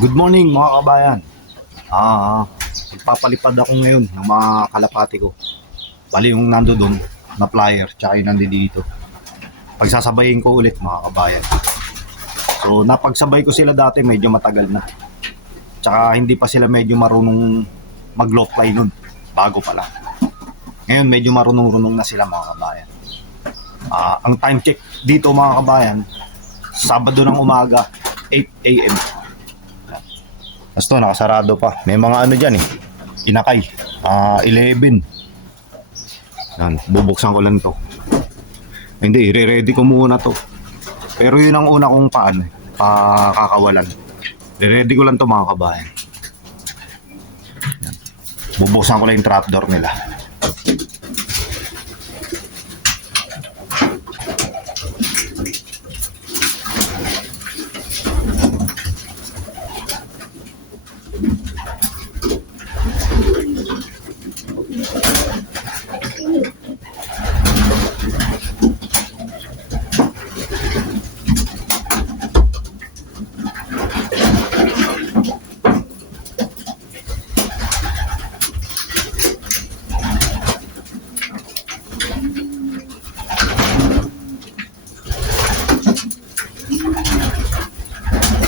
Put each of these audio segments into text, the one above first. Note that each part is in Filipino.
Good morning mga kabayan. Magpapalipad ako ngayon ng mga kalapati ko. Bali yung nando doon na flyer, tsaka yung nandito dito. Pagsasabayin ko ulit mga kabayan. So napagsabay ko sila dati medyo matagal na. Tsaka hindi pa sila medyo marunong mag-low fly nun. Bago pa lang. Ngayon medyo marunong-runong na sila mga kabayan. Ang time check dito mga kabayan, Sabado ng umaga, 8 AM. Basta nakasarado pa. May mga ano dyan inakay. 11. Yan, bubuksan ko lang to. Hindi, i-ready ko muna to. Pero yun ang una kong pakakawalan. I-ready ko lang to mga kabayan. Yan. Bubuksan ko lang yung trapdoor nila.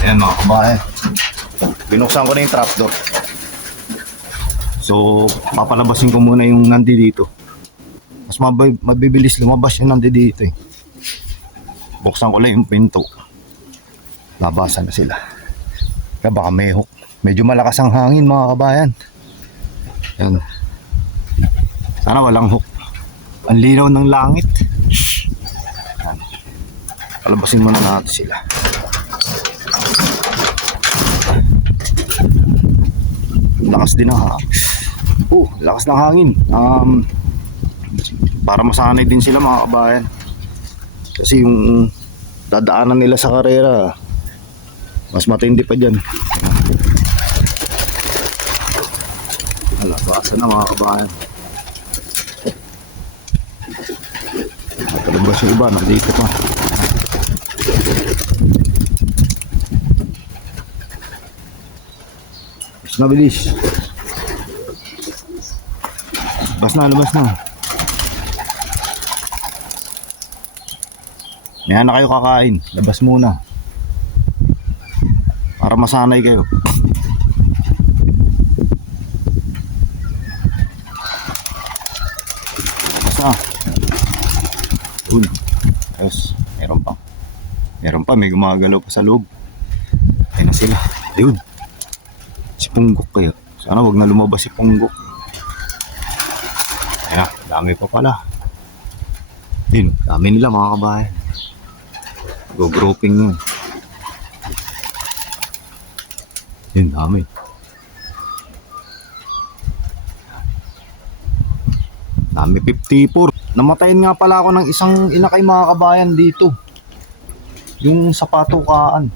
Ayan mga kabayan, binuksan ko na yung trapdoor. So papalabasin ko muna yung nandi dito. Mas mabibilis lumabas yung nandi dito Buksan ko lang yung pinto. Labasan na sila. Kaya baka may hook. Medyo malakas ang hangin mga kabayan. Ayan. Sana walang hook. Ang linaw ng langit. Ayan. Palabasin muna natin sila. Lakas din ang lakas ng hangin. Para masanay din sila mga kabayan. Kasi yung dadaanan nila sa karera mas matindi pa dyan. Basa na mga kabayan. Talabas yung iba, nandito pa. Bilis. Labas na. Yan na kayo kakain. Labas muna. Para masanay kayo. Labas na. Ayos. Meron pa. May gumagalaw pa sa loob. Ayun na sila. Ayun. Si Punggok kayo. Sana wag na lumabas si Punggok. Ayan, dami pa pala. Yun, dami nila mga kabayan. Go-grouping yun. Yun, dami. Dami 54. Namatayin nga pala ako ng isang inakay mga kabayan dito. Yung sa patukaan.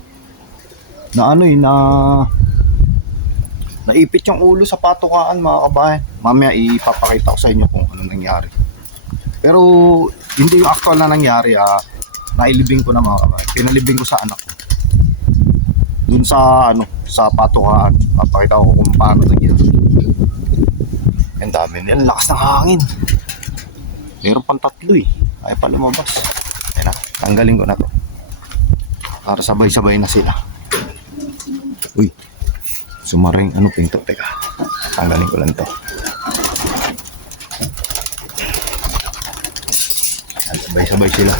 Naipit yung ulo sa patukaan mga kabayan. Mamaya ipapakita ko sa inyo kung ano nangyari. Pero hindi yung actual na nangyari. Nailibing ko na mga kabayan. Pinalibing ko sa anak ko. Dun sa patukaan. Papakita ko kung paano nangyari. Ang dami nila. Lakas ng hangin. Meron pang 3 Kaya pa lumabas. Ayan na. Tanggalin ko na to. Para sabay-sabay na sila. Uy. Sumaring pinto. Teka, tanggalin ko lang to. Sabay-sabay sila.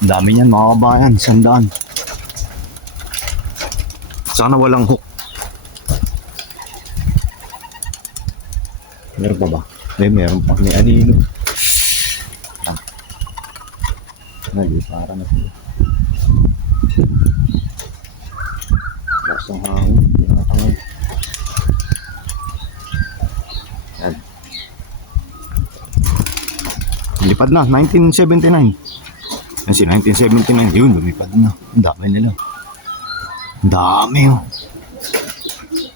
Ang dami niyan mga kabayan. 100. Sana walang hook. Meron pa ba? Meron pa. May anino. Para na sila. Lakas ng hangin. Yan. Lipad na, 1979. Yan si 1979. Yun, lumipad na. Ang dami nila. Ang dami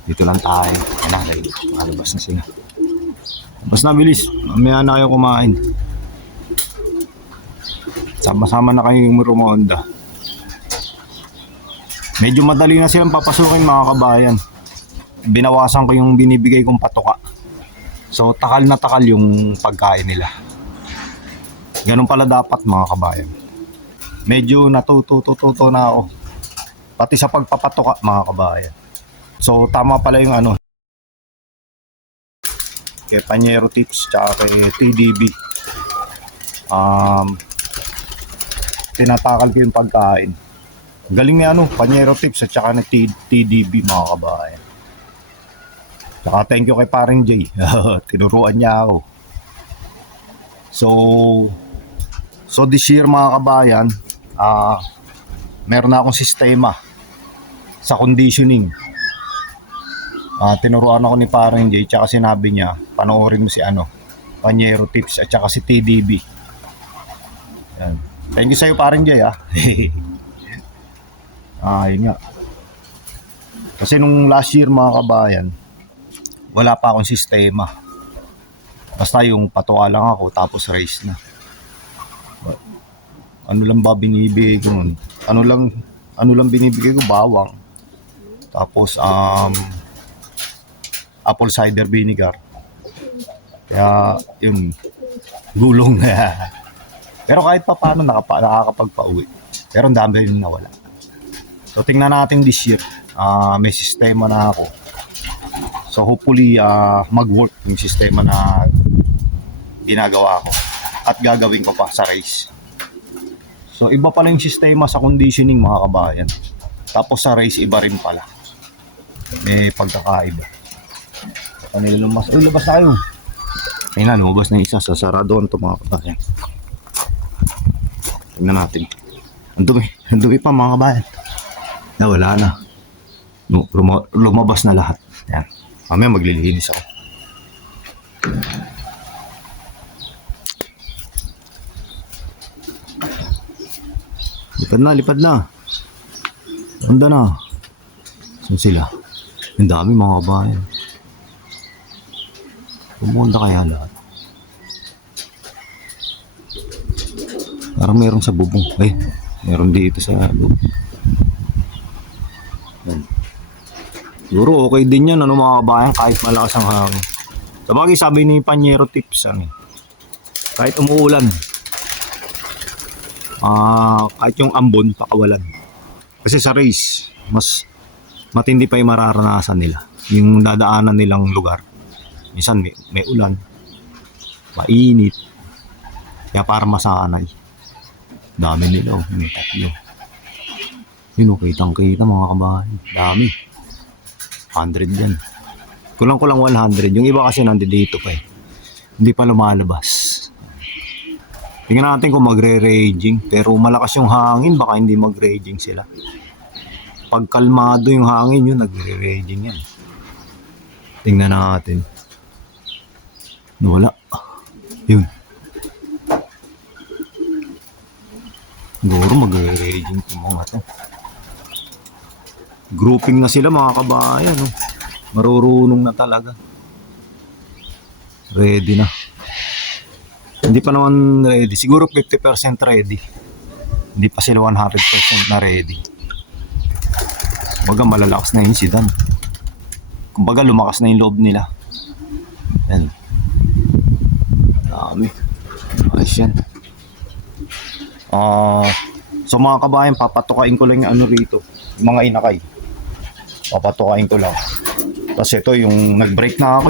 Dito lang tayo. Yan na, malabas na sila. Mas nabilis. Mamaya na kayo kumain. Sama-sama na kayong rumonda. Medyo madali na silang papasukin mga kabayan. Binawasan ko yung binibigay kong patoka. So takal na takal yung pagkain nila. Ganun pala dapat mga kabayan. Medyo natututo na ako. Pati sa pagpapatoka mga kabayan. So tama pala yung ano. Kay Panyero Tips tsaka kay TDB. Tinatakal ko yung pagkain. Galing ni ano, Panyero Tips at saka ni TDB mga kabayan. Saka thank you kay Paring Jay. Tinuruan niya ako. So this year mga kabayan, meron na akong sistema sa conditioning. Tinuruan ako ni Paring Jay, tsaka sinabi niya, panoorin mo si ano, Panyero Tips at saka si TDB. Yan. Thank you sa'yo Paring Jay yun nga. Kasi nung last year mga kabayan, wala pa akong sistema. Basta yung patuwa lang ako tapos race na. Ano lang ba binibigay ko nun? Ano lang binibigay ko? Bawang. Tapos apple cider vinegar. Kaya yun, gulong. Pero kahit pa paano nakakapagpauwi. Pero ang dami rin nawala. So tingnan natin this year. May sistema na ako. So hopefully mag-work yung sistema na ginagawa ko at gagawin ko pa sa race. So iba pala yung sistema sa conditioning mga kabayan. Tapos sa race iba rin pala. May pagkakaiba. Kanila lumas. Labas na kayo. Tingnan, lumabas na isa. Sasaradoan to mga kabayan. Tingnan natin. Ang dumi pa mga kabayan. Wala na. Lumabas na lahat. Yan. Mamaya maglilinis ako. Lipad na. Handa na. Saan sila? Ang dami mga kabayan. Pumunta kaya lahat. Parang meron sa bubong. Meron dito sa bubong. Siguro okay din yan, mga kabayan, kahit malakas ang hangin. Sabagay sabi ni Panyero Tips, kahit umuulan, kahit yung ambon, pakawalan. Kasi sa race, mas matindi pa yung mararanasan nila. Yung dadaanan nilang lugar. Minsan may ulan, mainit, kaya para masanay. Dami nila, may tatlo. Yun, kitang-kita mga kabayan. Dami. 100 yan. Kulang-kulang 100. Yung iba kasi nandito pa Hindi pa lumalabas. Tingnan natin kung magre-raging. Pero malakas yung hangin, baka hindi mag-raging sila. Pag kalmado yung hangin, yun, nagre-raging yan. Tingnan natin. Wala. Yun. Siguro magre-raging yung mga to. Grouping na sila mga kabayan. Marurunong na talaga. Ready na. Hindi pa naman ready. Siguro 50% ready. Hindi pa sila 100% na ready. Kumbaga malalakas na yung sidan. Kumbaga lumakas na yung loob nila. Yan. Dami. Ayos yan. So mga kabayan, papatukain ko lang yung ano rito. Yung mga inakay. Papatukain ko lang. Tapos ito yung nag-break na ako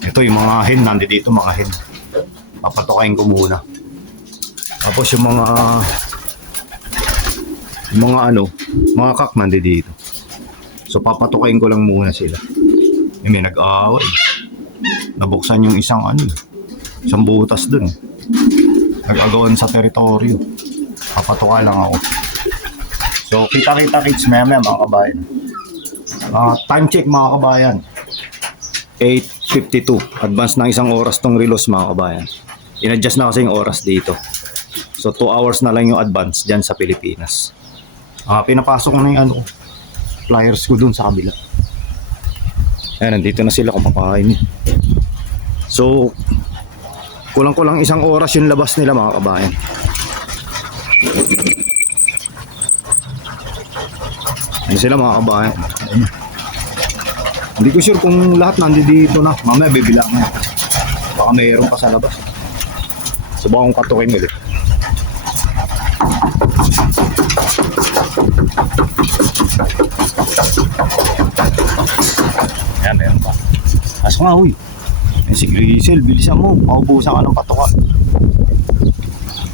Ito yung mga hen, nandito mga hen. Papatukain ko muna. Tapos yung mga kak nandito. So papatukain ko lang muna sila. May nag-aaway. Nabuksan yung isang butas dun. Nag-agawan sa teritoryo. Papatuka lang ako. So kita-kita kids maya mga kabayan. Time check mga kabayan, 8:52. Advance na isang oras tong relos mga kabayan. In-adjust na kasi yung oras dito. So 2 hours na lang yung advance dyan sa Pilipinas. Pinapasok ko na yung flyers ko dun sa kabila. Ayan, nandito na sila kumakain. So kulang-kulang isang oras yung labas nila mga kabayan. Ayun sila mga kabayan. Hindi ko sure kung lahat nandito na. Mamaya bibilangan. Baka mayroon pa sa labas. Subukan kong katukin ulit. Ayan, meron pa. Aso nga, huy. Ayan si Grisel, bilisan mo. Maubusan ka ng patoka.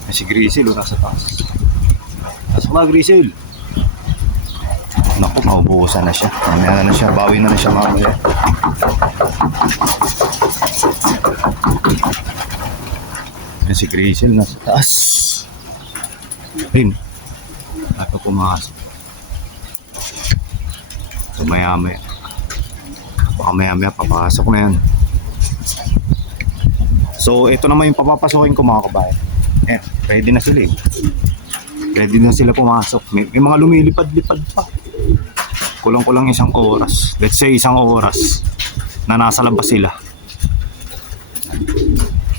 Ayan si Grisel, nasa taas. Aso nga, Grisel. Naku, maubusan na siya. Mamaya na siya, bawi na siya mamaya. Ayan si Grisel, nasa taas. Rin. Ako pumasok. So maya-maya. Baka maya-maya papasok na yan. So ito naman yung papapasokin ko mga kabayan. Eh, ready na sila eh. Ready na sila pumasok. May mga lumilipad-lipad pa. Kulang-kulang isang oras. Let's say isang oras na nasa labas sila.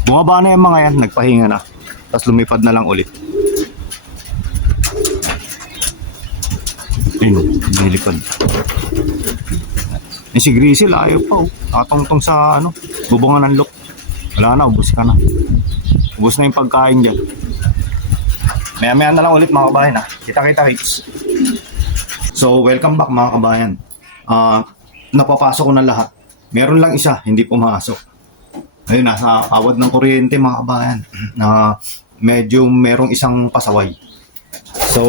Bumaba na yung mga yan. Nagpahinga na. Tapos lumipad na lang ulit. Ayun, lumilipad. Eh si Grisel ayaw pa oh. Nakatungtong sa ano, bubungan ng look. Wala na, ubos ka na. Ubos na yung pagkain dyan. Maya-maya na lang ulit mga kabayan ha. Kita-kita Rich. So welcome back mga kabayan. Napapasok ko na lahat. Meron lang isa, hindi pumasok. Ayun, nasa awad ng kuryente mga kabayan. Na medyo merong isang pasaway. So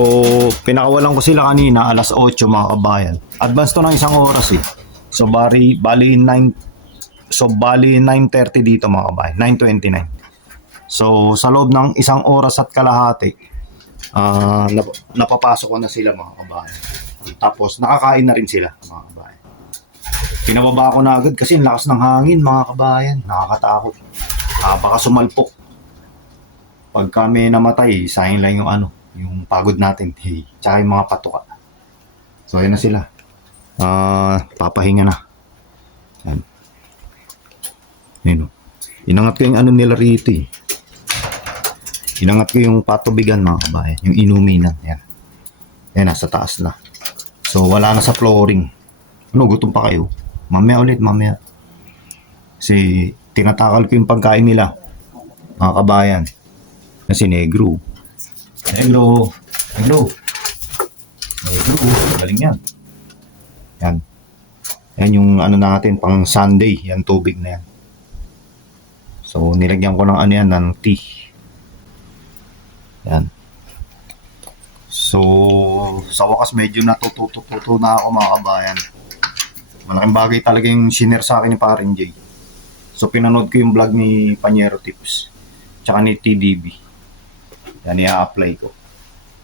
pinakawalan ko sila kanina alas 8 mga kabayan. Advance to ng isang oras eh. So bali 9:30 dito mga kabayan, 9:29. So sa loob ng isang oras at kalahati, napapasok ko na sila mga kabayan. Tapos nakakain na rin sila mga kabayan. Pinababa ko na agad kasi ang lakas ng hangin mga kabayan, nakakatakot. Baka sumalpok. Pag kami namatay, sayang lang yung ano, yung pagod natin, tsaka yung mga patuka. So ayun na sila. Papahinga na. Yan. Yun. Inangat ko yung ano nila rito eh. Inangat ko yung patubigan mga kabayan. Yung inuminan. Yan. Yan, nasa taas na. So wala na sa flooring. Ano, gutom pa kayo? Mamaya ulit, mamaya. Kasi tinatakal ko yung pagkain nila. Mga kabayan. Kasi negro. Negro. Galing yan. Yan. Yan yung ano natin, pang Sunday. Yan, tubig na yan. So, nilagyan ko ng ano yan, ng tea. Yan. So, sa wakas medyo natututo na ako mga kabayan. Malaking bagay talaga yung shiner sa akin ni Paring Jay. So, pinanood ko yung vlog ni Panyero Tips. Tsaka ni TDB. Yan, i-apply ko.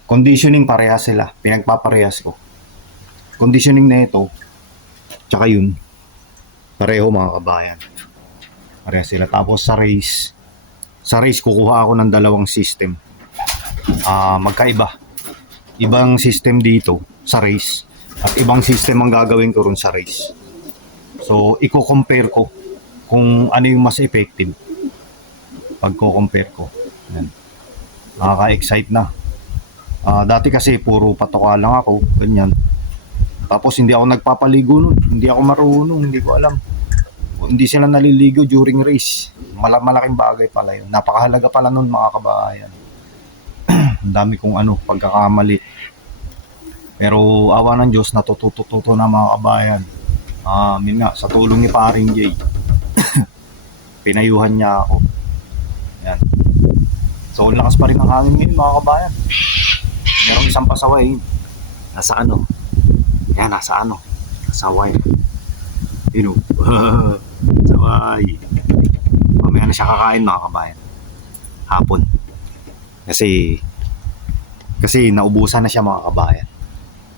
Conditioning, parehas sila. Pinagpaparehas ko. Conditioning na ito, tsaka yun, pareho mga kabayan. Parehas sila. Tapos sa race kukuha ako ng dalawang system. Magkaiba. Ibang system dito sa race at ibang system ang gagawin ko rin sa race. So, i-compare ko kung ano yung mas effective. Pag-compare ko. Yan. Nakaka-excite na. Dati kasi puro patoka lang ako, ganyan. Tapos hindi ako nagpapaligo nun. Hindi ako marunong, hindi ko alam. Hindi sila naliligo during race. Malaking bagay pala yun. Napakahalaga pala nun mga kabayan. Ang dami kong pagkakamali. Pero awa ng Diyos, natututo na mga kabayan. Yun nga, sa tulong ni Paring Jay. Pinayuhan niya ako. Yan. So lakas pa rin ang hangin ngayon mga kabayan. Merong isang pasaway. Nasa ano? Yan, nasa saway. You know. Saway. Mamaya na siya kakain mga kabayan. Hapon. Kasi naubusan na siya mga kabayan.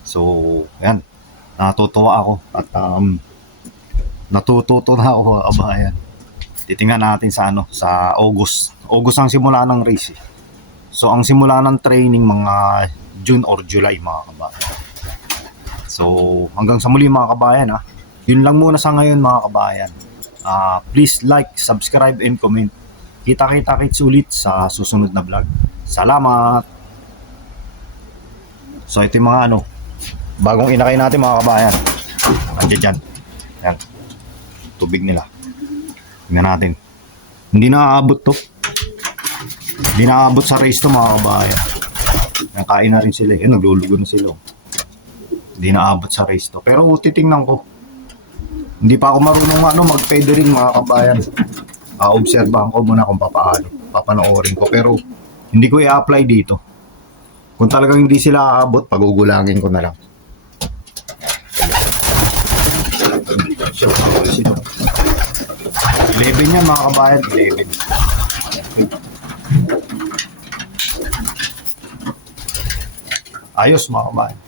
So, yan. Natutuwa ako. At natututo na ako mga kabayan. Titingnan natin sa August. August ang simula ng race eh. So, ang simula ng training mga June or July mga kabayan. So, hanggang sa muli mga kabayan ha. Yun lang muna sa ngayon mga kabayan. Please like, subscribe, and comment. Kita-kits ulit sa susunod na vlog. Salamat! So, ito yung mga bagong inakay natin mga kabayan. Nandiyan dyan. Yan. Tubig nila. Tingnan natin. Hindi naaabot to. Hindi naaabot sa race to mga kabayan. Nakain na rin sila. Yan, naglulugo na sila. Hindi naaabot sa race to. Pero titingnan ko. Hindi pa ako marunong mag-federing mga kabayan. Obserbahan ko muna kung papaano. Papanoorin ko. Pero hindi ko i-apply dito. Kung talagang hindi sila aabot, pagugulangin ko na lang. 11 yan mga kabayan. 11. Ayos mga kabayan.